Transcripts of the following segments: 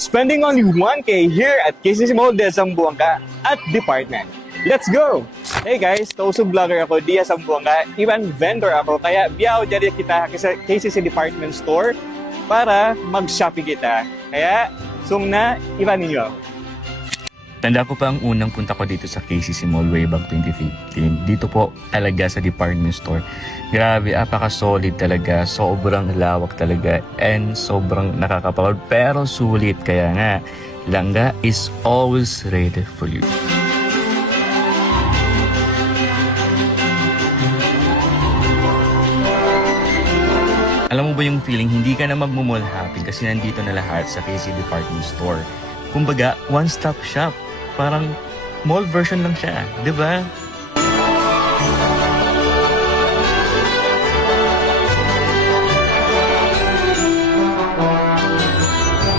spending only 1K here at KCC Mall de Zamboanga at Department. Let's go! Hey guys, Tausog Vlogger ako, Dia Zamboanga. Even vendor ako, kaya biyaw dyan kita sa KCC Department Store para mag-shopping kita. Kaya, na, iwan ninyo ako. Tanda ko pa ang unang punta ko dito sa KCC Mall way back 2015. Dito po talaga sa department store. Grabe, apaka-solid talaga. Sobrang lawak talaga and sobrang nakakapagod. Pero sulit. Kaya nga, Langga is always ready for you. Alam mo ba yung feeling, hindi ka na magmumall happy kasi nandito na lahat sa KCC Department Store. Kumbaga, one-stop shop. Parang mall version lang siya, di ba?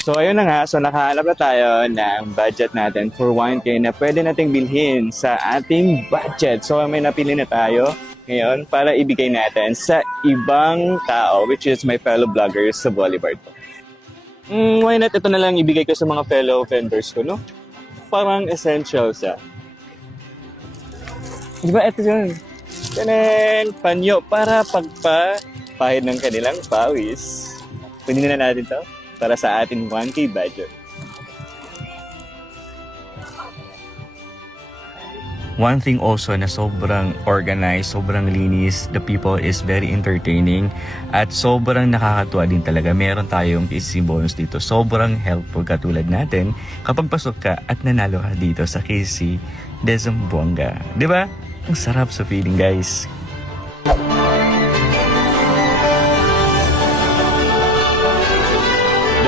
So ayun na nga, so nakahanap na tayo ng budget natin for 1K na pwede nating bilhin sa ating budget. So may napili na tayo ngayon para ibigay natin sa ibang tao, which is my fellow vloggers sa Boulevard. Why not ito na lang ibigay ko sa mga fellow vendors ko, no? Parang essential siya. Di ba ito yun? Tanan! Panyo para pagpapahid ng kanilang pawis. Pwede na natin to para sa ating 1K budget. One thing also na sobrang organized, sobrang linis, the people is very entertaining, at sobrang nakakatuwa din talaga. Meron tayong KCC bonus dito. Sobrang helpful katulad natin kapag pasok ka at nanalo ka dito sa KCC de Zamboanga. Di ba? Ang sarap sa feeling, guys.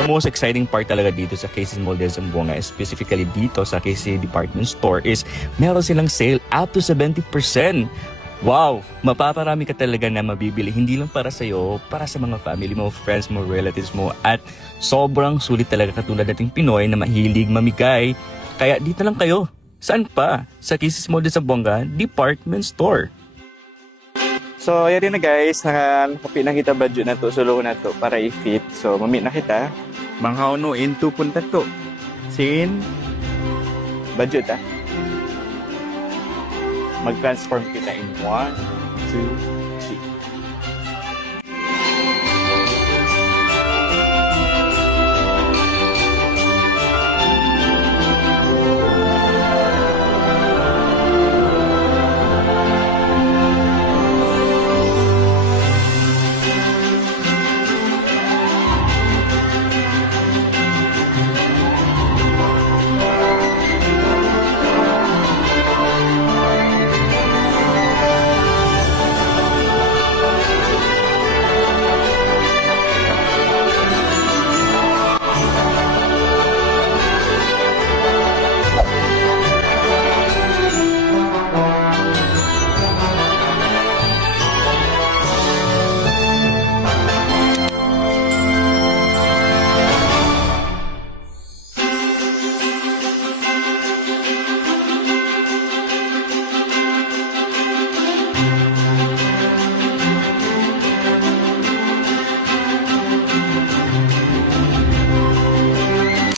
The most exciting part talaga dito sa KCC Mall de Zamboanga, specifically dito sa KCC Department Store, is meron silang sale up to 70%. Wow! Mapaparami ka talaga na mabibili. Hindi lang para sa'yo, para sa mga family mo, friends mo, relatives mo. At sobrang sulit talaga katulad nating Pinoy na mahilig mamigay. Kaya dito lang kayo. Saan pa? Sa KCC Mall de Zamboanga Department Store. So, ayan na guys, nakapin na kita budget na to, sulong na to para i-fit. So, mamit na kita. Manghaw no in 2.2. Sin budget mag-transform kita in 1, 2, 3.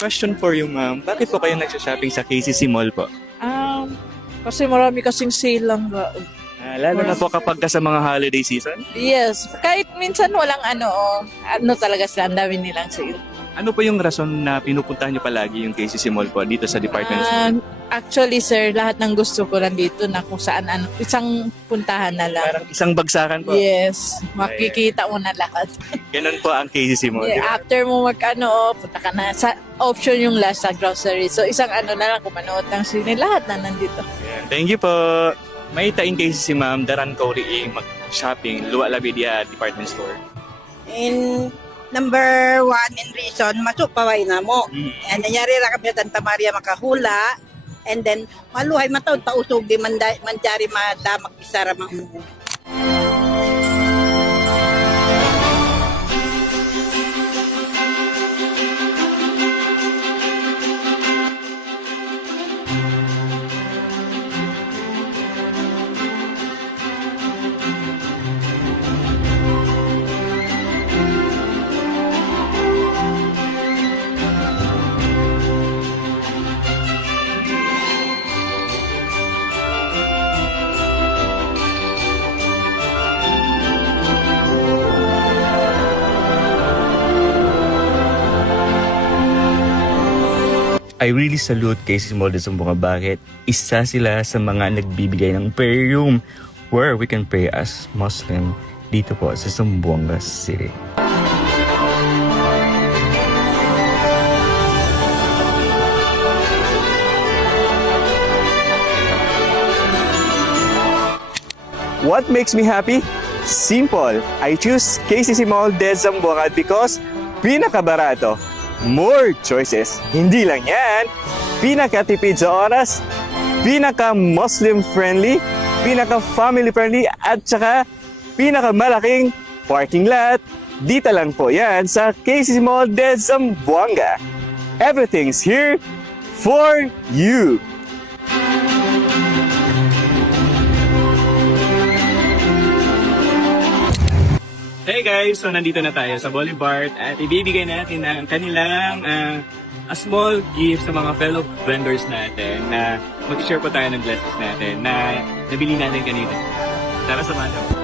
Question for you, ma'am. Bakit po kayo nagsha-shopping sa KCC Mall po? Kasi marami kasing sale lang ba. Lalo na po kapag ka sa mga holiday season. Yes, kahit minsan walang ano talaga sila, ang dami nilang sale. Ano po yung rason na pinupuntahan niyo palagi yung KCC Mall po dito sa department store? Actually, sir, lahat ng gusto ko nandito na kung saan isang puntahan na lang. Parang isang bagsakan po. Yes, makikita mo na lahat. Ganun po ang KCC Mall. Yeah, after mo punta ka na sa option yung last sa grocery. So isang na lang, kung manood ng sine, lahat na nandito. Ayan. Thank you po. May tain KCC ma'am, daran ko rin mag-shopping, Luwa Labidia Department Store. In number 1 in reason, masupaway na mo. And nangyari ra kami sa Santa Maria makahula. And then, maluhay mataw, tausog di manjari madamak isara mga. I really salute KCC Mall de Zamboanga. Bakit? Isa sila sa mga nagbibigay ng prayer room where we can pray as Muslim dito po sa Zamboanga City. What makes me happy? Simple. I choose KCC Mall de Zamboanga because pinakabarato. More choices. Hindi lang yan. Pinakatipid sa oras, pinaka-Muslim friendly, pinaka-family friendly, at saka pinakamalaking parking lot. Dito lang po yan sa KCC Mall de Zamboanga. Everything's here for you. Hey guys! So nandito na tayo sa Boulevard at ibibigay natin ang kanilang a small gift sa mga fellow vendors natin na mag-share po tayo ng blessings natin na nabili natin kanina. Tara, samahan niyo.